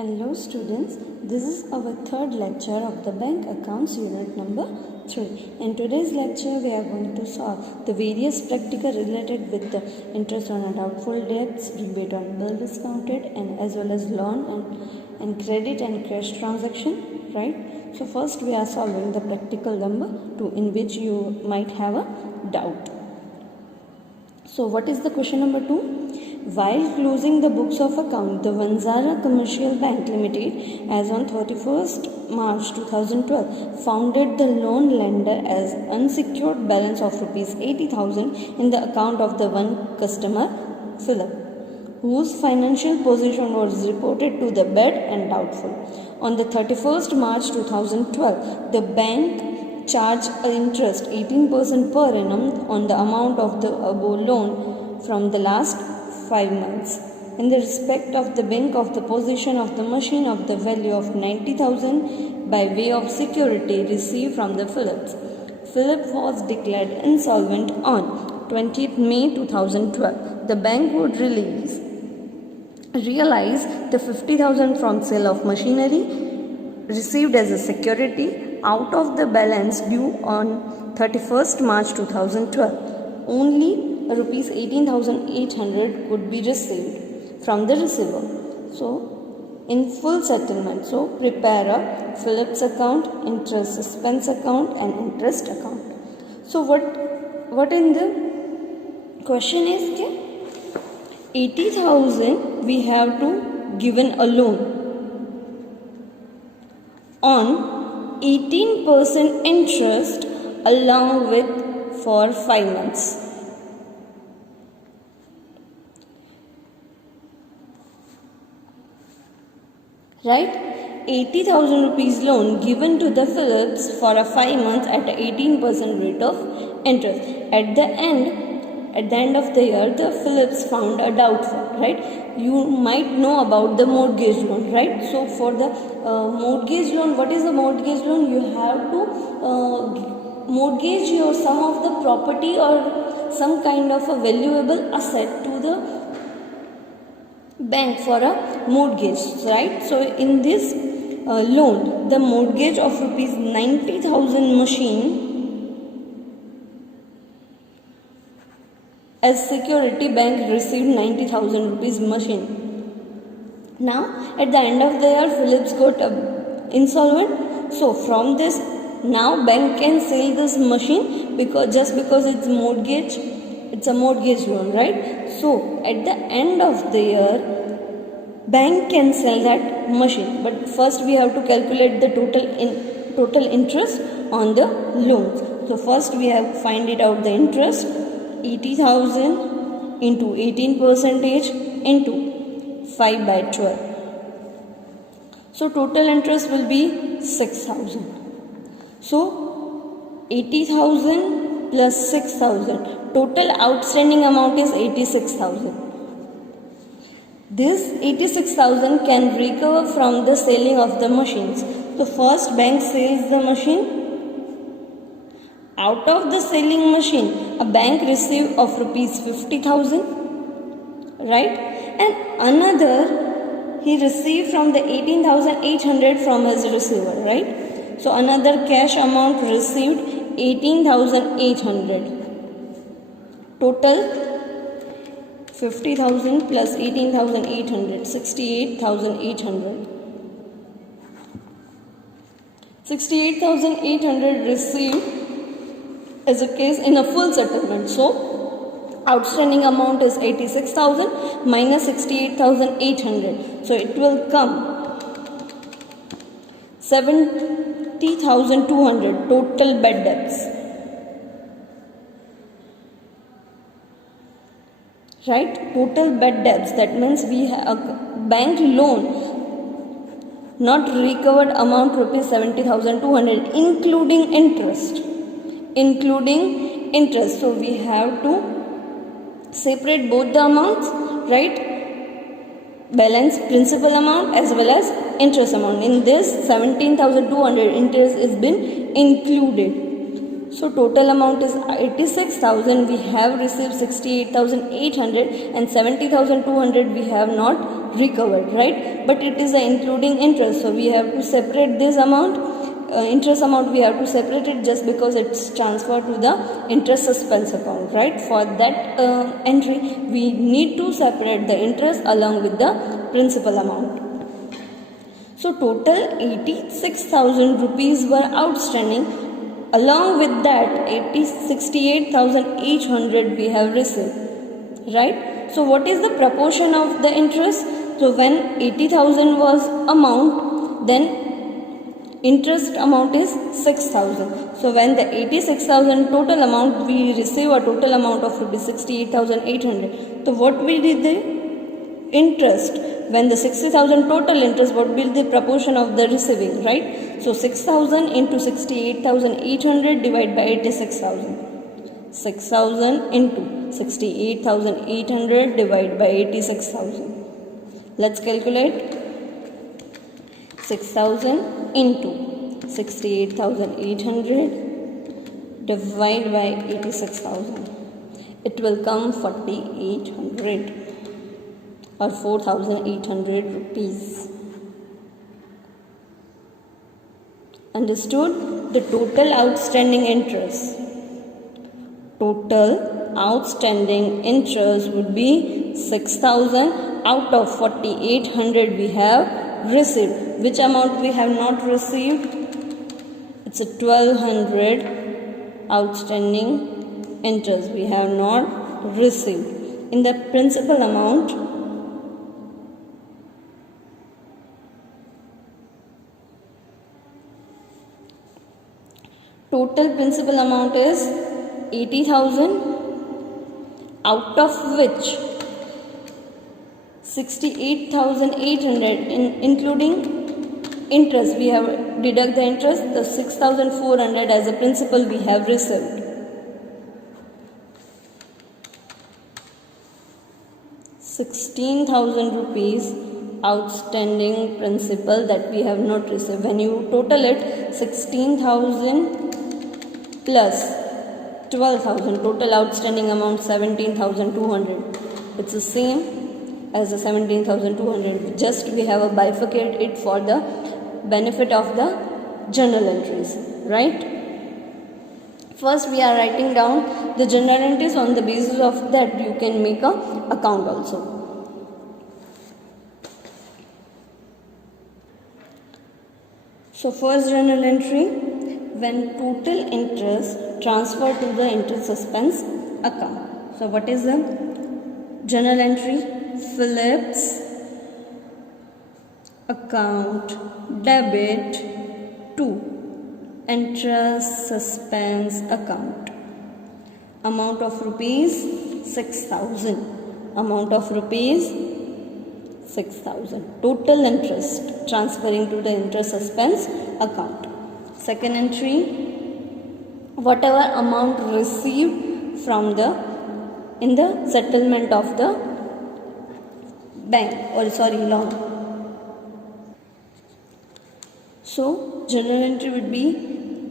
Hello students, this is our third lecture of the bank accounts unit number 3. In today's lecture we are going to solve the various practical related with the interest on doubtful debts, rebate on bill discounted, and as well as loan and credit and cash transaction, right? So first we are solving the practical number 2 in which you might have a doubt. So what is the question number 2? While closing the books of account, the Vanzara Commercial Bank Limited as on 31st March 2012 founded the loan lender as unsecured balance of rupees 80,000 in the account of the one customer, Philip, whose financial position was reported to the bad and doubtful. On the 31st March 2012, the bank charged interest 18% per annum on the amount of the above loan from the last 5 months. In the respect of the bank of the possession of the machine of the value of 90,000 by way of security received from the Philips. Philip was declared insolvent on 20th May 2012. The bank would realize the 50,000 from sale of machinery received as a security out of the balance due on 31st March 2012. Only rupees 18,800 could be received from the receiver. So, in full settlement, so prepare a Phillips account, interest suspense account, and interest account. So, what in the question is 80,000 we have to given a loan on 18% interest along with for 5 months. Right? 80,000 rupees loan given to the Philips for a 5 months at 18% rate of interest. At the end of the year, the Philips found a doubtful, right? You might know about the mortgage loan, right? So for the mortgage loan, what is a mortgage loan? You have to mortgage your some of the property or some kind of a valuable asset to the bank for a mortgage, right? So in this loan, the mortgage of rupees 90,000 machine as security, bank received 90,000 rupees machine. Now at the end of the year, Philips got insolvent. So from this, now bank can sell this machine because it's mortgage, it's a mortgage loan, right? So at the end of the year, bank can sell that machine, but first we have to calculate the total interest on the loans. So first we have to find it out the interest, 80,000 into 18% into 5 by 12. So total interest will be 6,000. So 80,000 plus 6,000. Total outstanding amount is 86,000. This 86,000 can recover from the selling of the machines. So first bank sells the machine. Out of the selling machine, a bank receive of rupees 50,000, right? And another he received from the 18,800 from his receiver, right? So another cash amount received 18,800. Total 50,000 plus 18,800, 68,800. 68,800 received as a case in a full settlement. So, outstanding amount is 86,000 minus 68,800. So, it will come 70,200 total bad debts. Right? Total bad debts. That means we have a bank loan not recovered amount rupees 70,200 including interest. So we have to separate both the amounts, right? Balance principal amount as well as interest amount. In this 17,200 interest is been included. So total amount is 86,000. We have received 68,800 and 70,200 we have not recovered, right? But it is including interest, so we have to separate this amount. Interest amount we have to separate it just because it's transferred to the interest suspense account, right? For that entry we need to separate the interest along with the principal amount. So total 86,000 rupees were outstanding. Along with that 68,800 we have received, right? So what is the proportion of the interest? So when 80,000 was amount, then interest amount is 6,000. So when the 86,000 total amount, we receive a total amount of rupees 68,800. So what will be the interest? When the 60,000 total interest, what will be the proportion of the receiving, right? So 6,000 into 68,800 divided by 86,000. 6,000 into 68,800 divided by 86,000. Let's calculate. 6,000 into 68,800 divided by 86,000. It will come 4,800 or 4,800 rupees. Understood? The total outstanding interest. Total outstanding interest would be 6,000. Out of 4,800 we have received. Which amount we have not received? It's a 1,200 outstanding interest we have not received. In the principal amount, total principal amount is 80,000, out of which 68,800 including interest, we have deduct the interest, the 6,400 as a principal we have received. 16,000 rupees outstanding principal that we have not received. When you total it, 16,000 plus 12,000, total outstanding amount 17,200. It's the same as the 17,200. Just we have a bifurcate it for the benefit of the journal entries, right? First we are writing down the journal entries. On the basis of that you can make a account also. So first journal entry, when total interest transferred to the interest suspense account. So what is the journal entry? Phillips account debit to interest suspense account. Amount of rupees 6,000. Amount of rupees 6,000. Total interest transferring to the interest suspense account. Second entry, whatever amount received from the in the settlement of the bank loan. So journal entry would be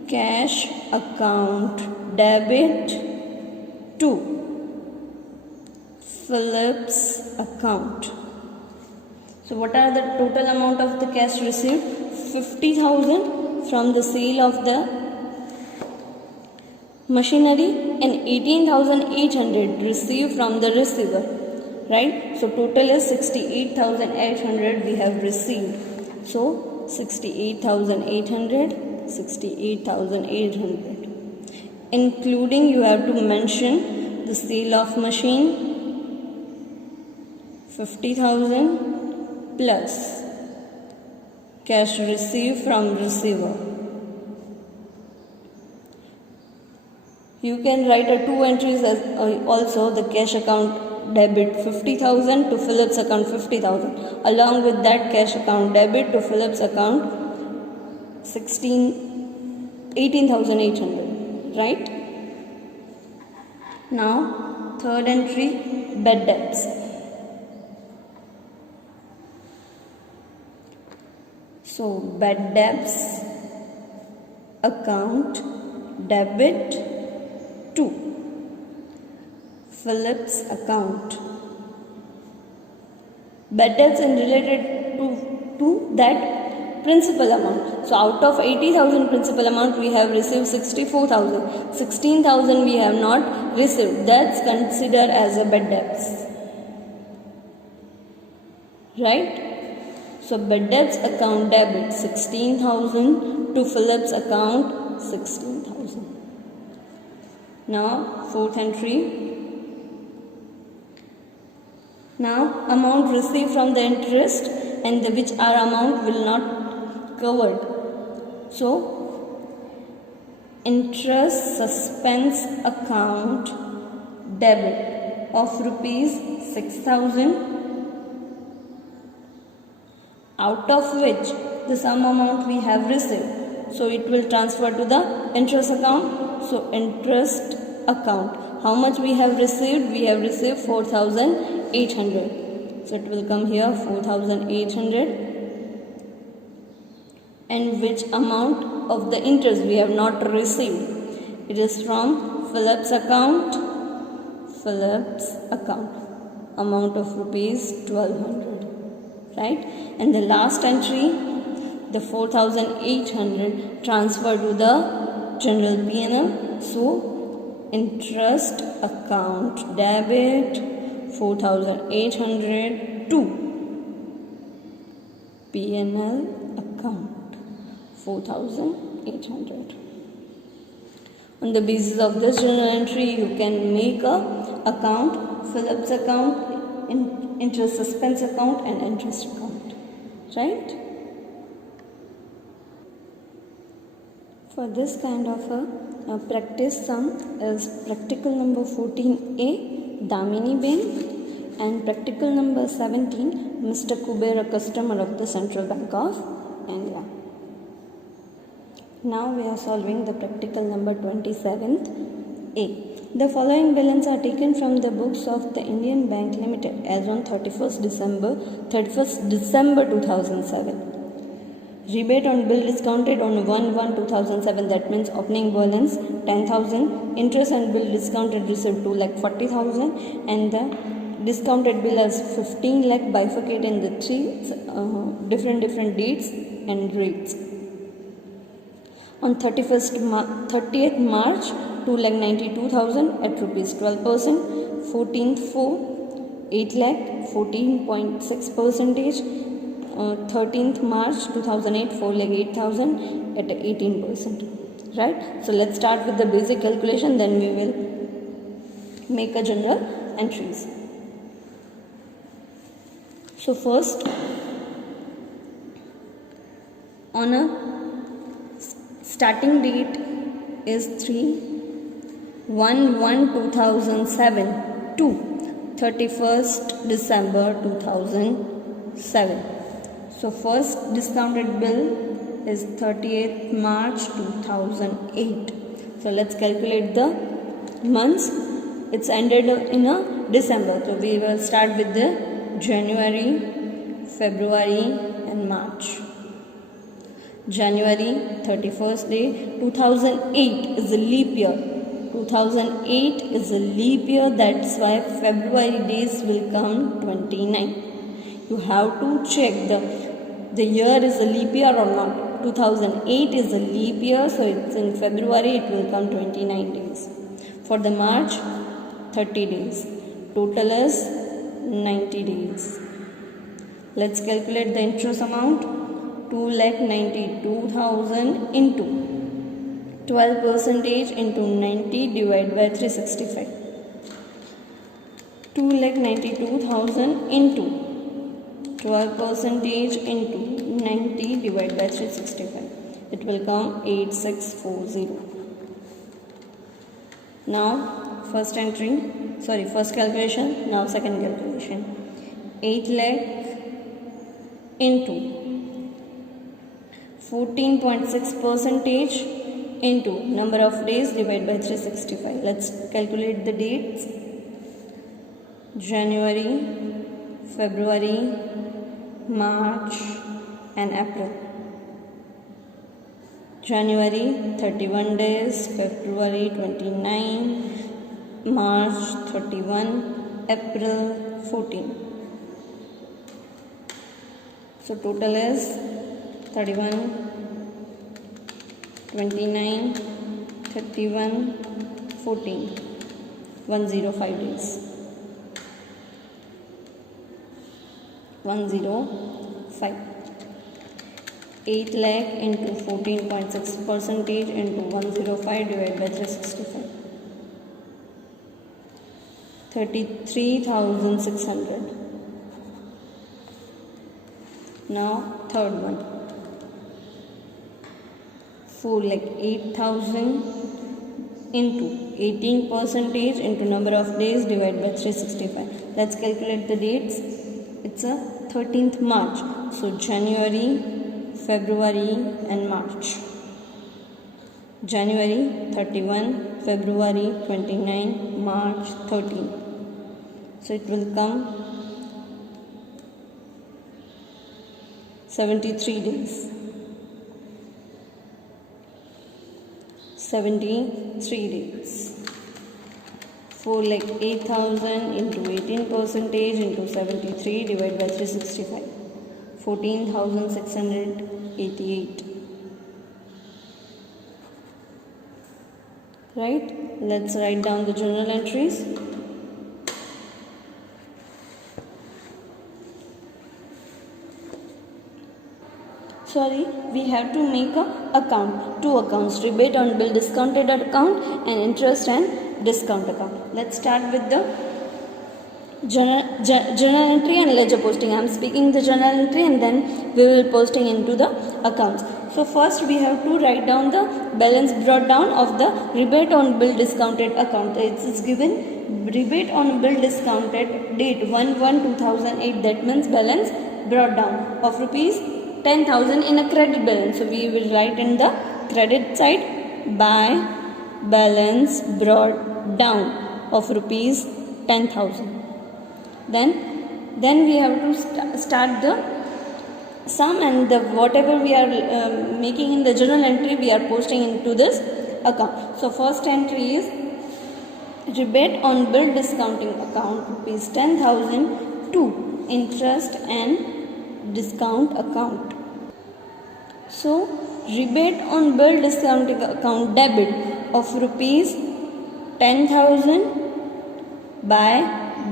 cash account debit to Phillips account. So what are the total amount of the cash received? 50,000 from the sale of the machinery and 18,800 received from the receiver, right? So total is 68,800 we have received. So 68,800, 68,800. Including, you have to mention the sale of machine 50,000 plus cash received from receiver. You can write a two entries as also the cash account debit 50,000 to Phillips account 50,000. Along with that cash account debit to Phillips account 18,800, right? Now third entry, bad debts. So bad debts account debit to Philip's account. Bad debts and related to that principal amount. So out of 80,000 principal amount, we have received 64,000. 16,000 we have not received. That's considered as a bad debts. Right? So bad debts account debit 16,000 to Philip's account 16,000. Now fourth entry. Now amount received from the interest and which our amount will not covered. So interest suspense account debit of rupees 6,000, out of which the sum amount we have received. So it will transfer to the interest account. So interest account. How much we have received? We have received 4,800. So it will come here 4,800. And which amount of the interest we have not received? It is from Philip's account. Philip's account. Amount of rupees 1,200. Right? And the last entry, the 4,800 transferred to the general P&L. So interest account debit 4,800 to P&L account 4,800. On the basis of this journal entry, you can make a account, Philip's account, interest suspense account and interest account. Right? For this kind of a practice sum is practical number 14A, Damini Bank, and practical number 17, Mr. Kuber, a customer of the Central Bank of India. Now we are solving the practical number 27A. The following balance are taken from the books of the Indian Bank Limited as on 31st December 2007. Rebate on bill discounted on 1/1/2007, that means opening balance 10,000, interest and bill discounted received 2,40,000, and the discounted bill as 15 lakh bifurcated in the three different dates and rates. On 30th March 2,92,000 at rupees 12%, 14th 4 8 lakh 14.6%, 13th March 2008 4 lakh 8,000 at 18%. Right? So let's start with the basic calculation, then we will make a general entries. So first, on a starting date is 3/1/2007 to 31st December 2007. So first discounted bill is 30th March 2008. So let's calculate the months. It's ended in a December. So we will start with the January, February and March. January 31st day 2008 is a leap year. 2008 is a leap year, that's why February days will come 29. You have to check the year is a leap year or not. 2008 is a leap year, so it's in February it will come 29 days. For the March 30 days. Total is 90 days. Let's calculate the interest amount. 2,92,000 into 12% into 90 divided by 365. 2,92,000 into 12% into 90 divided by 365. It will come 8640. Now first calculation. Now second calculation. 8 lakh into 14.6% into number of days divided by 365. Let's calculate the dates. January, February, March and April. January 31 days, February 29, March 31, April 14. So total is 31, 29, 31, 14, 105 days. 105. 8 lakh into 14.6% into 105 divided by 365. 33,600. Now third one. 4 lakh 8,000 into 18% into number of days divided by 365. Let's calculate the dates. It's a 13th March. So January, February and March. January 31, February 29, March 13. So it will come 73 days. 73 days. 4 lakh 8,000 into 18% into 73 divided by 365. 14,688. Right? Let's write down the journal entries. Sorry, we have to make a account, 2 accounts, rebate on bill discounted account and interest and discount account. Let's start with the journal entry and ledger posting. I am speaking the journal entry and then we will posting into the accounts. So first we have to write down the balance brought down of the rebate on bill discounted account. It is given rebate on bill discounted date 1/1/2008, that means balance brought down of rupees 10,000 in a credit balance. So we will write in the credit side by balance brought down of rupees 10,000. Then we have to start the sum and the whatever we are making in the journal entry we are posting into this account. So first entry is rebate on bill discounting account rupees 10,000 to interest and discount account. So rebate on bill discounting account debit of rupees 10,000 by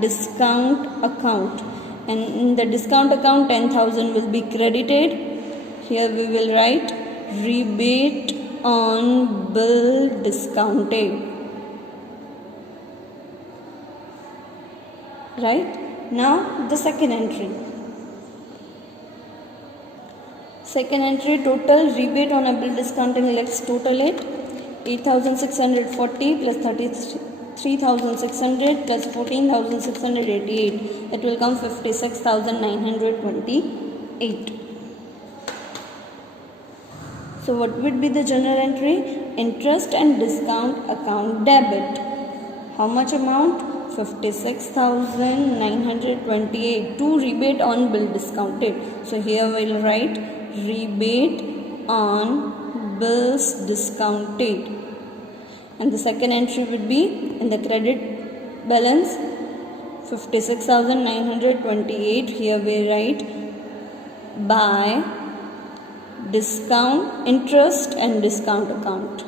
discount account, and in the discount account 10,000 will be credited. Here we will write rebate on bill discounted. Right? Now the second entry. Second entry, total rebate on a bill discounting. Let's total it. 8,640 plus 33,600 plus 14,688. It will come 56,928. So what would be the journal entry? Interest and discount account debit. How much amount? 56,928 to rebate on bill discounted. So here we will write rebate on bills discounted, and the second entry would be in the credit balance 56,928. Here we write by discount, interest and discount account.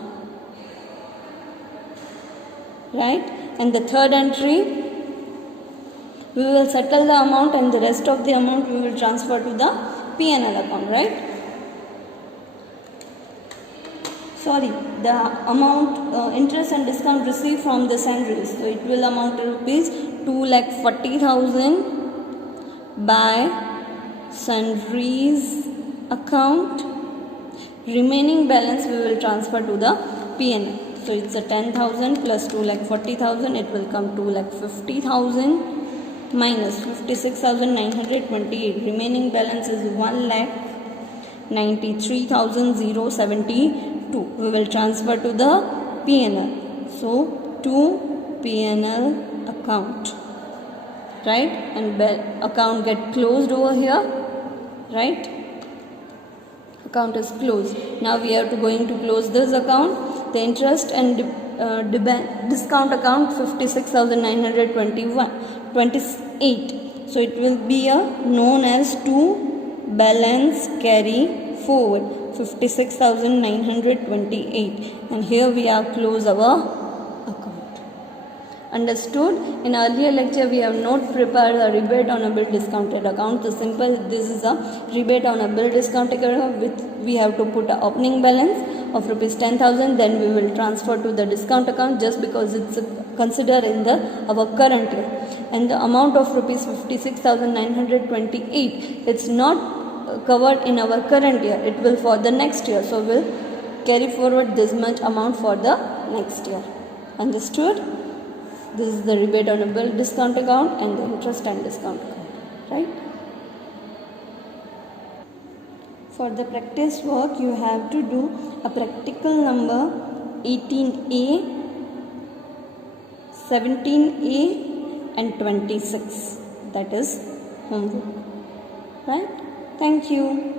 Right? And the third entry, we will settle the amount and the rest of the amount we will transfer to the P&L account. Right? Sorry, the amount interest and discount received from the sundries. So it will amount to rupees 2,40,000 by sundries account. Remaining balance we will transfer to the P&L. So it's a 10,000 plus 2,40,000. It will come 2,50,000 minus 56,928. Remaining balance is 1,93,072. We will transfer to the P&L. So to P&L account. Right? And account get closed over here. Right? account is closed. Now we are going to close this account. The interest and discount account 56,928. So it will be known as to balance carry forward 56,928, and here we are close our account. Understood? In earlier lecture we have not prepared a rebate on a bill discounted account. This is a rebate on a bill discounted account with we have to put a opening balance of rupees 10,000, then we will transfer to the discount account just because it's considered in our current year, and the amount of rupees 56,928, it's not covered in our current year, it will for the next year, so we'll carry forward this much amount for the next year. Understood? This is the rebate on a bill discount account and the interest and discount account, right? For the practice work, you have to do a practical number 18A, 17A and 26. That is homework, right? Thank you.